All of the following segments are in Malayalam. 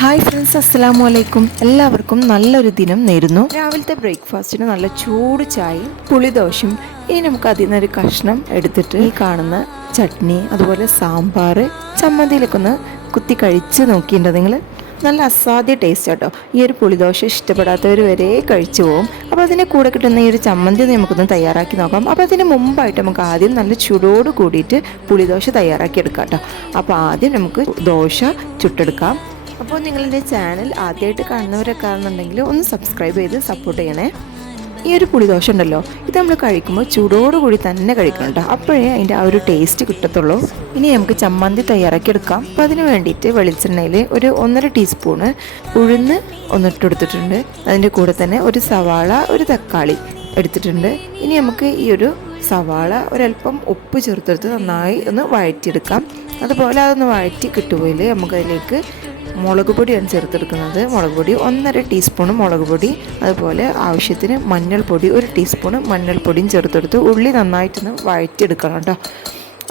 ഹായ് ഫ്രണ്ട്സ് അസ്സലാമു അലൈക്കും എല്ലാവർക്കും നല്ലൊരു ദിനം നേരുന്നു. രാവിലത്തെ ബ്രേക്ക്ഫാസ്റ്റിന് നല്ല ചൂട് ചായയും പുളിദോശയും. ഇനി നമുക്ക് അതിൽ നിന്നൊരു കഷ്ണം എടുത്തിട്ട് ഈ കാണുന്ന ചട്നി അതുപോലെ സാമ്പാർ ചമ്മന്തിയിലൊക്കെ ഒന്ന് കുത്തി കഴിച്ച് നോക്കിയിട്ടുണ്ടോ നിങ്ങൾ നല്ല അസാധ്യ ടേസ്റ്റ് കേട്ടോ ഈ ഒരു പുളിദോശ ഇഷ്ടപ്പെടാത്തവർ വരെ കഴിച്ചു പോകും അപ്പോൾ അതിന്റെ കൂടെ കിട്ടുന്ന ഈ ഒരു ചമ്മന്തി നമുക്കൊന്ന് തയ്യാറാക്കി നോക്കാം. അപ്പോൾ അതിന് മുമ്പായിട്ട് നമുക്ക് ആദ്യം നല്ല ചൂടോട് കൂടിയിട്ട് പുളിദോശ തയ്യാറാക്കി എടുക്കാം കേട്ടോ. അപ്പോൾ ആദ്യം നമുക്ക് ദോശ ചുട്ടെടുക്കാം. അപ്പോൾ നിങ്ങളുടെ ചാനൽ ആദ്യമായിട്ട് കാണുന്നവരൊക്കെ ആണെന്നുണ്ടെങ്കിൽ ഒന്ന് സബ്സ്ക്രൈബ് ചെയ്ത് സപ്പോർട്ട് ചെയ്യണേ. ഈ ഒരു പുളിദോശ ഉണ്ടല്ലോ ഇത് നമ്മൾ കഴിക്കുമ്പോൾ ചൂടോടുകൂടി തന്നെ കഴിക്കുന്നുണ്ട് അപ്പോഴേ അതിന്റെ ആ ഒരു ടേസ്റ്റ് കിട്ടത്തുള്ളൂ. ഇനി നമുക്ക് ചമ്മന്തി തയ്യാറാക്കി എടുക്കാം. അപ്പോൾ അതിന് വേണ്ടിയിട്ട് വെളിച്ചെണ്ണയിൽ ഒരു ഒന്നര ടീസ്പൂണ് ഉഴുന്ന് ഒന്നിട്ടെടുത്തിട്ടുണ്ട് അതിന്റെ കൂടെ തന്നെ ഒരു സവാള ഒരു തക്കാളി എടുത്തിട്ടുണ്ട്. ഇനി നമുക്ക് ഈ ഒരു സവാള ഒരല്പം ഉപ്പ് ചേർത്തെടുത്ത് നന്നായി ഒന്ന് വഴറ്റിയെടുക്കാം. അതുപോലെ അതൊന്ന് വഴറ്റി കിട്ടുകയിൽ നമുക്കതിലേക്ക് മുളക് പൊടിയാണ് ചേർത്തെടുക്കുന്നത്. മുളക് പൊടി ഒന്നര ടീസ്പൂൺ മുളക് പൊടി അതുപോലെ ആവശ്യത്തിന് മഞ്ഞൾപ്പൊടി ഒരു ടീസ്പൂൺ മഞ്ഞൾപ്പൊടിയും ചേർത്തെടുത്ത് ഉള്ളി നന്നായിട്ടൊന്ന് വഴറ്റിയെടുക്കണം കേട്ടോ.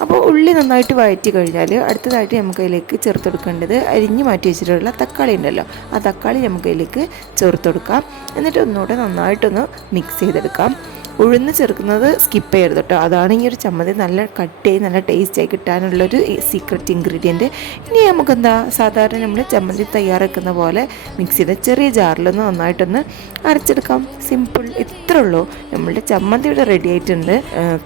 അപ്പോൾ ഉള്ളി നന്നായിട്ട് വഴറ്റി കഴിഞ്ഞാൽ അടുത്തതായിട്ട് നമുക്ക് അതിലേക്ക് ചേർത്തെടുക്കേണ്ടത് അരിഞ്ഞു മാറ്റി വെച്ചിട്ടുള്ള തക്കാളി ഉണ്ടല്ലോ ആ തക്കാളി നമുക്ക് അതിലേക്ക് ചേർത്തെടുക്കാം. എന്നിട്ട് ഒന്നുകൂടെ നന്നായിട്ടൊന്ന് മിക്സ് ചെയ്തെടുക്കാം. ഉഴുന്ന് ചേർക്കുന്നത് സ്കിപ്പ് ചെയ്യരുത് കേട്ടോ അതാണ് ഈ ഒരു ചമ്മന്തി നല്ല കട്ടിയായി നല്ല ടേസ്റ്റായി കിട്ടാനുള്ളൊരു സീക്രട്ട് ഇൻഗ്രീഡിയന്റ് ഇനി നമുക്കെന്താ? സാധാരണ നമ്മൾ ചമ്മന്തി തയ്യാറാക്കുന്ന പോലെ മിക്സിയുടെ ചെറിയ ജാറിലൊന്ന് നന്നായിട്ടൊന്ന് അരച്ചെടുക്കാം. സിമ്പിൾ ഇത്രേ ഉള്ളൂ. നമ്മളുടെ ചമ്മന്തി ഇവിടെ റെഡി ആയിട്ടുണ്ട്.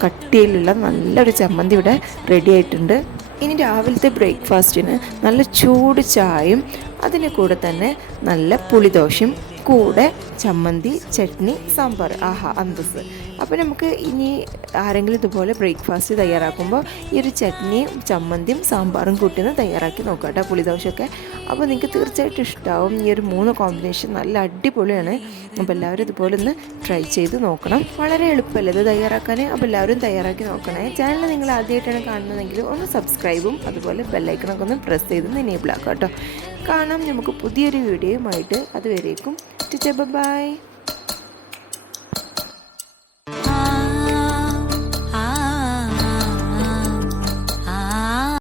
കട്ടിയിലുള്ള നല്ലൊരു ചമ്മന്തി ഇവിടെ റെഡി ആയിട്ടുണ്ട്. ഇനി രാവിലത്തെ ബ്രേക്ക്ഫാസ്റ്റിന് നല്ല ചൂട് ചായയും അതിന് കൂടെ തന്നെ നല്ല പുളിദോശയും കൂടെ ചമ്മന്തി ചട്നി സാമ്പാർ. ആഹാ അന്തസ് അപ്പോൾ നമുക്ക് ഇനി ആരെങ്കിലും ഇതുപോലെ ബ്രേക്ക്ഫാസ്റ്റ് തയ്യാറാക്കുമ്പോൾ ഈ ഒരു ചട്നിയും ചമ്മന്തിയും സാമ്പാറും കൂട്ടിന്ന് തയ്യാറാക്കി നോക്കാം കേട്ടോ പുളിദോശയൊക്കെ. അപ്പോൾ നിങ്ങൾക്ക് തീർച്ചയായിട്ടും ഇഷ്ടമാവും ഈ ഒരു മൂന്ന് കോമ്പിനേഷൻ നല്ല അടിപൊളിയാണ്. അപ്പോൾ എല്ലാവരും ഇതുപോലെ ഒന്ന് ട്രൈ ചെയ്ത് നോക്കണം. വളരെ എളുപ്പമല്ലേ ഇത് തയ്യാറാക്കാൻ അപ്പോൾ എല്ലാവരും തയ്യാറാക്കി നോക്കണേ. ചാനൽ നിങ്ങൾ ആദ്യമായിട്ടാണ് കാണുന്നതെങ്കിൽ ഒന്ന് സബ്സ്ക്രൈബും അതുപോലെ ബെല്ലൈക്കണൊക്കെ ഒന്ന് പ്രസ് ചെയ്ത് എനേബിൾ ആക്കാം കേട്ടോ. കാണാം നമുക്ക് പുതിയൊരു വീഡിയോയുമായിട്ട് അതുവരേക്കും Tita, bye-bye.